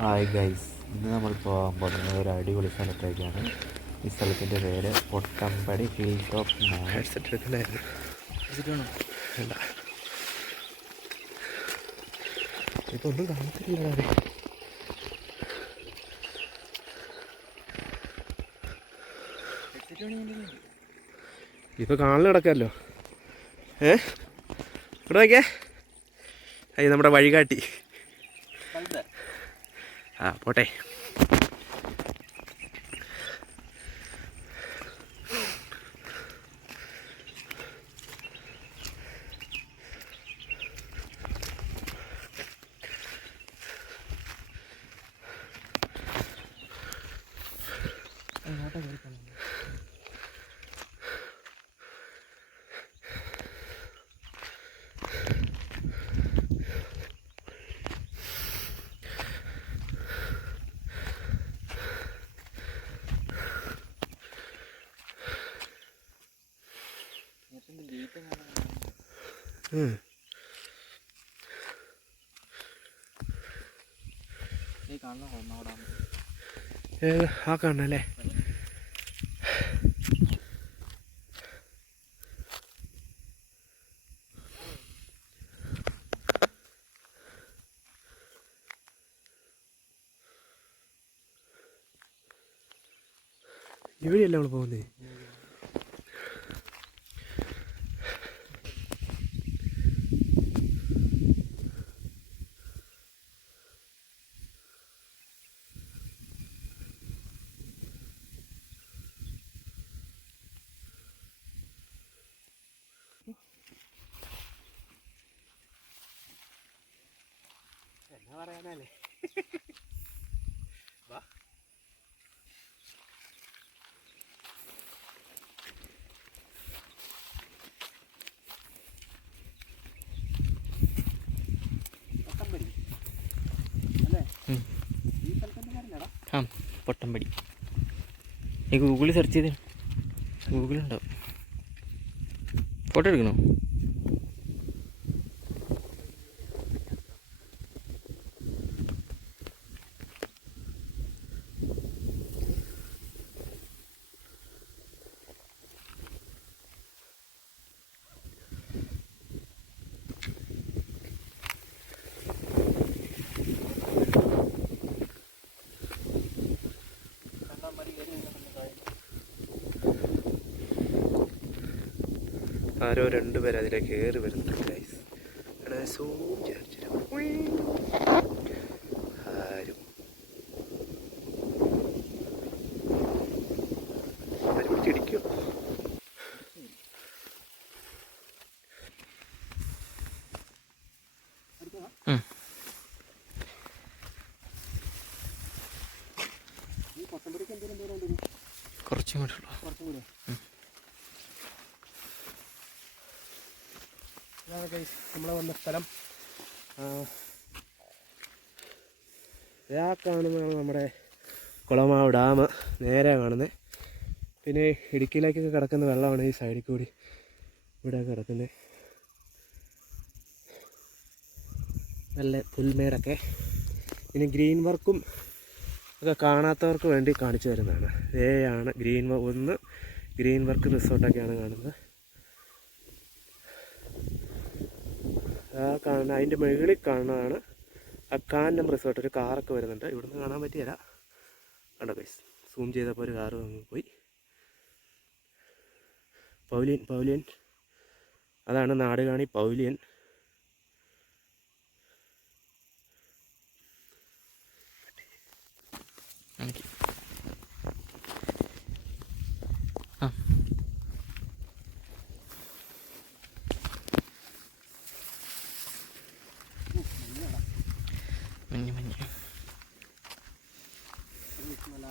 Hi guys ഇന്ന് നമ്മൾ പോകാൻ പോകുന്നത് ഒരു അടിപൊളി സ്ഥലത്തേക്കാണ് ഈ സ്ഥലത്തിന്റെ പേര് പൊട്ടമ്പടി ഹിൽ ടോപ്പ് ഹെഡ്സെറ്റ് ഇപ്പൊ ഒന്നും കാണത്തില്ലടാ ഇപ്പൊ കാണൽ കിടക്കല്ലോ ഏ? ഇവിടെ നോക്കിയേ. അയ്യ നമ്മുടെ വഴികാട്ടി. ആ പോട്ടെ. ഏത് ആ കാണല്ലേ ഇവിടെയല്ല നമ്മൾ പോകുന്നേ? എന്നാ പറയാനല്ലേ? വാ. ആ പൊട്ടമ്പടി. ഈ ഗൂഗിളിൽ സെർച്ച് ചെയ്ത്. ഗൂഗിളുണ്ടാവും ഫോട്ടോ എടുക്കണോ? ആരോ രണ്ടുപേർ അതിലേക്ക് കയറി വരുന്നുണ്ട് ഗൈസ് എടാ സൂം ചേർച്ചിട്ട് ആരും. പിടിച്ചിടിക്കോ. കുറച്ചും കൂടെ ഉള്ളൂ. ഇതാണ് ഗൈസ് നമ്മൾ വന്ന സ്ഥലം. ഇതാ കാണുന്നതാണ് നമ്മുടെ കുളമാവ് ഡാം. നേരെ കാണുന്നത് പിന്നെ ഇടുക്കിയിലേക്കൊക്കെ കിടക്കുന്ന വെള്ളമാണ് ഈ സൈഡിൽ കൂടി. ഇവിടെ കിടക്കുന്നത് നല്ല പുൽമേടൊക്കെ. ഇനി ഗ്രീൻ വർക്കും ഒക്കെ കാണാത്തവർക്ക് വേണ്ടി കാണിച്ചു തരുന്നതാണ്. ഏയാണ് ഗ്രീൻ ഒന്ന് ഗ്രീൻ വർക്ക് റിസോർട്ടൊക്കെയാണ് കാണുന്നത്. ആ കാണുന്ന അതിന്റെ മുകളിൽ കാണുന്നതാണ് അക്കാനം റിസോർട്ട് ഒരു കാറൊക്കെ വരുന്നുണ്ട്. ഇവിടുന്ന് കാണാൻ പറ്റിയല്ല കണ്ടോ ഗൈസ് സൂം ചെയ്തപ്പോൾ ഒരു കാറ് പോയി. Pavilion pavilion. അതാണ് നാടുകാണി പൗലിയൻ.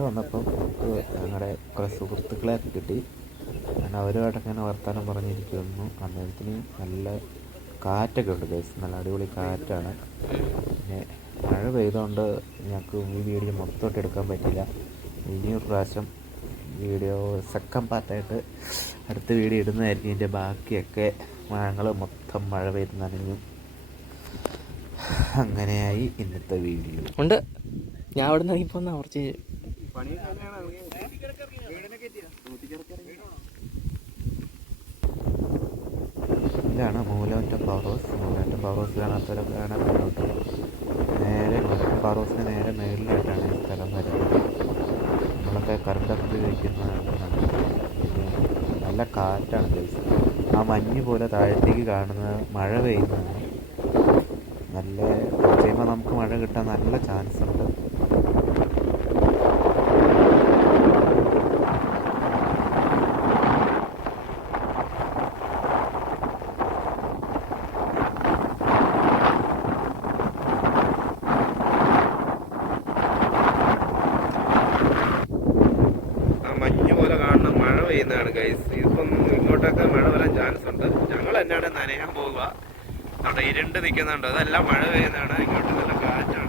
ഇവിടെ വന്നപ്പം ഞങ്ങളുടെ കുറേ സുഹൃത്തുക്കളെയൊക്കെ കിട്ടി. ഞാൻ അവരുമായിട്ടൊക്കെ ഇങ്ങനെ വർത്തമാനം പറഞ്ഞിരിക്കുന്നു. അന്നേരത്തിന് നല്ല കാറ്റൊക്കെ ഉണ്ട് ഗൈസ് നല്ല അടിപൊളി കാറ്റാണ്. പിന്നെ മഴ പെയ്തുകൊണ്ട് ഞങ്ങൾക്ക് ഈ വീഡിയോ മൊത്തമായിട്ട് എടുക്കാൻ പറ്റില്ല ഇനിയൊരു പ്രാവശ്യം വീഡിയോ സെക്കൻഡ് പാർട്ടായിട്ട് അടുത്ത വീഡിയോ ഇടുന്നതായിരിക്കും ഇതിന്റെ ബാക്കിയൊക്കെ. ഞങ്ങൾ മൊത്തം മഴ പെയ്ത് നനഞ്ഞു. അങ്ങനെയായി ഇന്നത്തെ വീഡിയോ. ഉണ്ട്. ഞാൻ അവിടെ നിന്ന് ഇറങ്ങിപ്പോന്ന കുറച്ച് ഇതാണ് Moolamattam power house. Moolamattam power house കാണാത്തവരൊക്കെ കാണാൻ കേട്ടോ നേരെ പവർ ഹൗസിന് നേരെ മേളിലായിട്ടാണ് ഈ സ്ഥലം വരുന്നത്. നമ്മളൊക്കെ കറണ്ടൊക്കെ ഉപയോഗിക്കുന്നതാണ് നല്ല കാറ്റാണ് ഗൈസ് ആ മഞ്ഞ് പോലെ താഴത്തേക്ക് കാണുന്ന മഴ പെയ്യുന്നതാണ്. നല്ല കുറച്ച് കഴിയുമ്പോൾ നമുക്ക് മഴ കിട്ടാൻ നല്ല ചാൻസ് ഉണ്ട് ആ മഞ്ഞ് പോലെ കാണുന്ന പെയ്യുന്നതാണ് ഗൈസ് ഇതിപ്പം ഇങ്ങോട്ടൊക്കെ മഴ വരാൻ ചാൻസ് ഉണ്ട്. ഞങ്ങൾ എന്നാണ് നനയാൻ പോവുക. അവിടെ ഇരുണ്ട് നിൽക്കുന്നുണ്ട് അതെല്ലാം മഴ പെയ്യുന്നതാണ്. ഇങ്ങോട്ട് നല്ല കാറ്റാണ്